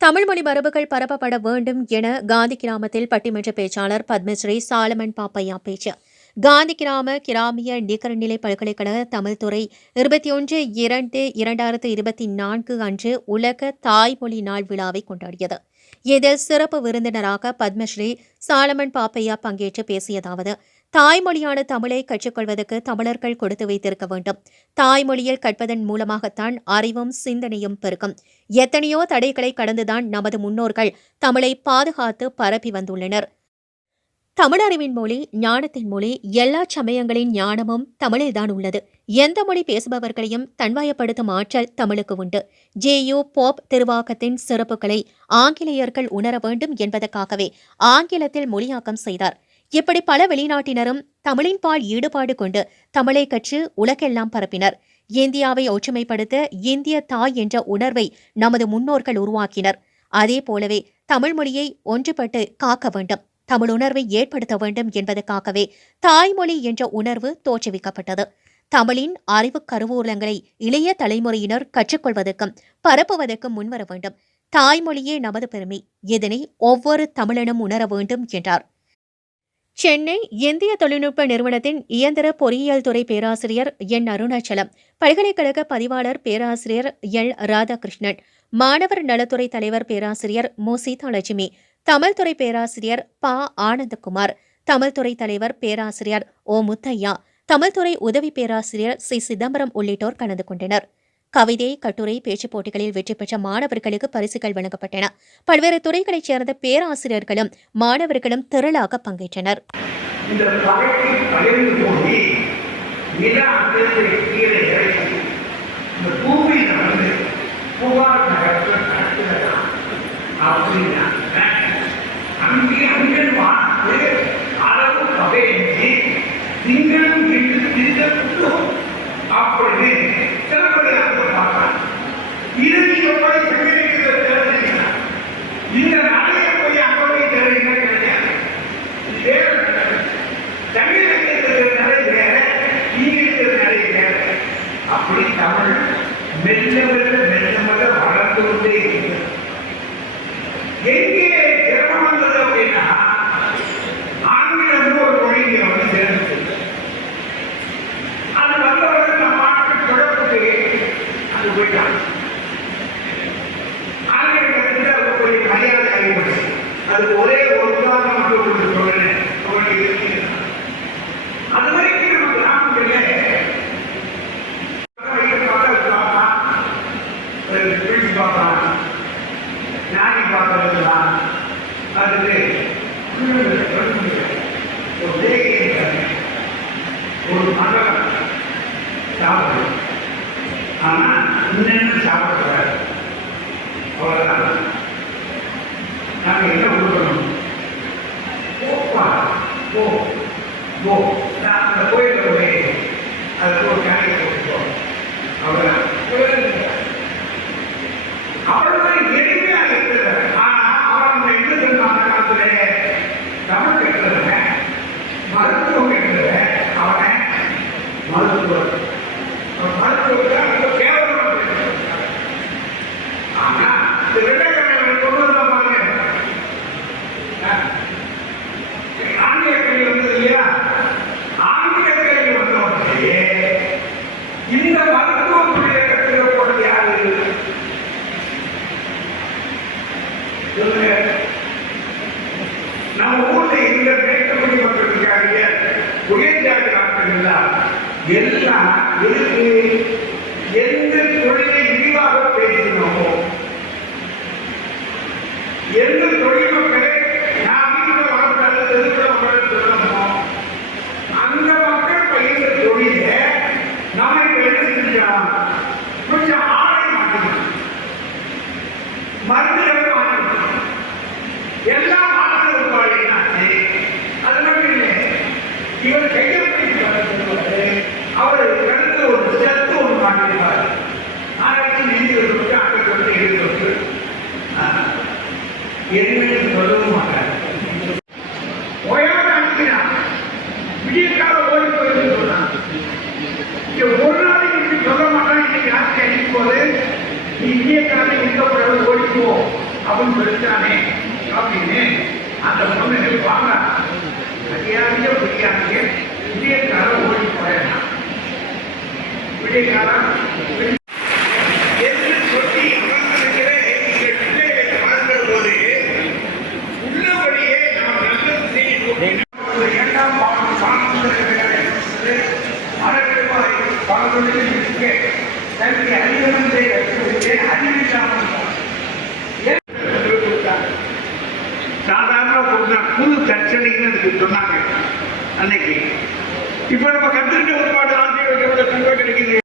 தமிழ் மொழி மரபுகள் பரப்பப்பட வேண்டும் என காந்தி கிராமத்தில் பட்டிமன்ற பேச்சாளர் பத்மஸ்ரீ சாலமன் பாப்பையா பேச்சு. காந்தி கிராம கிராமிய நிகர்நிலை பல்கலைக்கழக தமிழ்துறை இருபத்தி ஒன்று இரண்டு இரண்டாயிரத்து இருபத்தி நான்கு அன்று உலக தாய்மொழி நாள் விழாவை கொண்டாடியது. இதில் சிறப்பு விருந்தினராக பத்மஸ்ரீ சாலமன் பாப்பையா பங்கேற்று பேசியதாவது தாய்மொழியான தமிழை கற்றுக்கொள்வதற்கு தமிழர்கள் கொடுத்து வைத்திருக்க வேண்டும். தாய்மொழியில் கற்பதன் மூலமாகத்தான் அறிவும் சிந்தனையும் பெருக்கும். எத்தனையோ தடைகளை கடந்துதான் நமது முன்னோர்கள் தமிழை பாதுகாத்து பரப்பி வந்துள்ளனர். தமிழறிவின் மொழி ஞானத்தின் மொழி எல்லா சமயங்களின் ஞானமும் தமிழில்தான் உள்ளது. எந்த மொழி பேசுபவர்களையும் தன்வாயப்படுத்தும் ஆற்றல் தமிழுக்கு உண்டு. ஜே போப் திருவாக்கத்தின் சிறப்புகளை ஆங்கிலேயர்கள் உணர வேண்டும் என்பதற்காகவே ஆங்கிலத்தில் மொழியாக்கம் செய்தார். இப்படி பல வெளிநாட்டினரும் தமிழின் பால் ஈடுபாடு கொண்டு தமிழை கற்று உலகெல்லாம் பரப்பினர். இந்தியாவை ஒற்றுமைப்படுத்த இந்திய தாய் என்ற உணர்வை நமது முன்னோர்கள் உருவாக்கினர். அதே போலவே தமிழ் மொழியை ஒன்றுபட்டு காக்க வேண்டும். தமிழ் உணர்வை ஏற்படுத்த வேண்டும் என்பதற்காகவே தாய்மொழி என்ற உணர்வு தோற்றுவிக்கப்பட்டது. தமிழின் அறிவு கருவூலங்களை இளைய தலைமுறையினர் கற்றுக்கொள்வதற்கும் பரப்புவதற்கும் முன்வர வேண்டும். தாய்மொழியே நமது பெருமை. இதனை ஒவ்வொரு தமிழனும் உணர வேண்டும் என்றார். சென்னை இந்திய தொழில்நுட்ப நிறுவனத்தின் இயந்திர பொறியியல் துறை பேராசிரியர் என். அருணாச்சலம் பல்கலைக்கழக பதிவாளர் பேராசிரியர் எல். ராதாகிருஷ்ணன் மாணவர் நலத்துறை தலைவர் பேராசிரியர் மு. சீதாலட்சுமி தமிழ்துறை பேராசிரியர் ப. ஆனந்தகுமார் தமிழ்துறை தலைவர் பேராசிரியர் ஓ. முத்தையா தமிழ்துறை உதவி பேராசிரியர் சி. சிதம்பரம் உள்ளிட்டோர் கலந்து கொண்டனர். கவிதை கட்டுரை பேச்சுப் போட்டிகளில் வெற்றி பெற்ற மாணவர்களுக்கு பரிசுகள் வழங்கப்பட்டன. பல்வேறு துறைகளைச் சேர்ந்த பேராசிரியர்களும் மாணவர்களும் திரளாக பங்கேற்றனர். இந்த அப்படி தமிழ் மெல்ல மெல்ல மெல்ல மெல்ல வளர்ந்து கொண்டே இருக்கிறது எங்கே சிரமம் வந்தது அப்படின்னா ஆங்கிலம் ஒரு மொழி இங்கே வந்து சேர்ந்து அது வந்தவர்கள் நம்ம நாட்டு தொடர்புக்கு அது போயிட்டாங்க. ஆங்கிலத்தில் இருக்கக்கூடிய மரியாதை அறிவுறுத்தி அது ஒரே ஒரு உதாரணம் மட்டும் சொல்றேன். உங்களுக்கு அது மாதிரி ஞானி பார்க்கலாம் அதுக்கு ஒரு தேகியை ஒரு மரம் சாப்பிடும் ஆனால் இன்னும் சாப்பிடக்கூடாது அவ்வளோதான் நாங்கள் என்ன கொடுக்கணும் போப்பா போ போ நம்ம ஊர்ல இந்த மேற்கப்படி மக்கள் இருக்காங்க உயர்ஜாதி ஆட்கள் எல்லாம் எல்லாம் எதுக்கு எந்த எதுவும் சொல்லவும் மாட்டாங்க ஓயாம அனுப்பினான் விடிய கால ஓடி போயிருந்து சொன்னான் இங்க ஒரு நாளைக்கு இப்படி சொல்ல மாட்டான் இன்னைக்கு ஆட்சி அடிக்கும் போது நீ அப்படின்னு அந்த பொண்ணு வாங்க அதிகாரிய ஓடி போயிடலாம் விடிய பொழுது இங்கே தன்னை அறிவென்றே கற்றுவிட்டேன் அறிவில்லாமல் சாதாரண கொடுத்தா குழு தற்செயலின்னு அன்னைக்கு. இப்போ நம்ம கற்றுக்கிட்ட ஒரு பாட்டு கிடைக்குது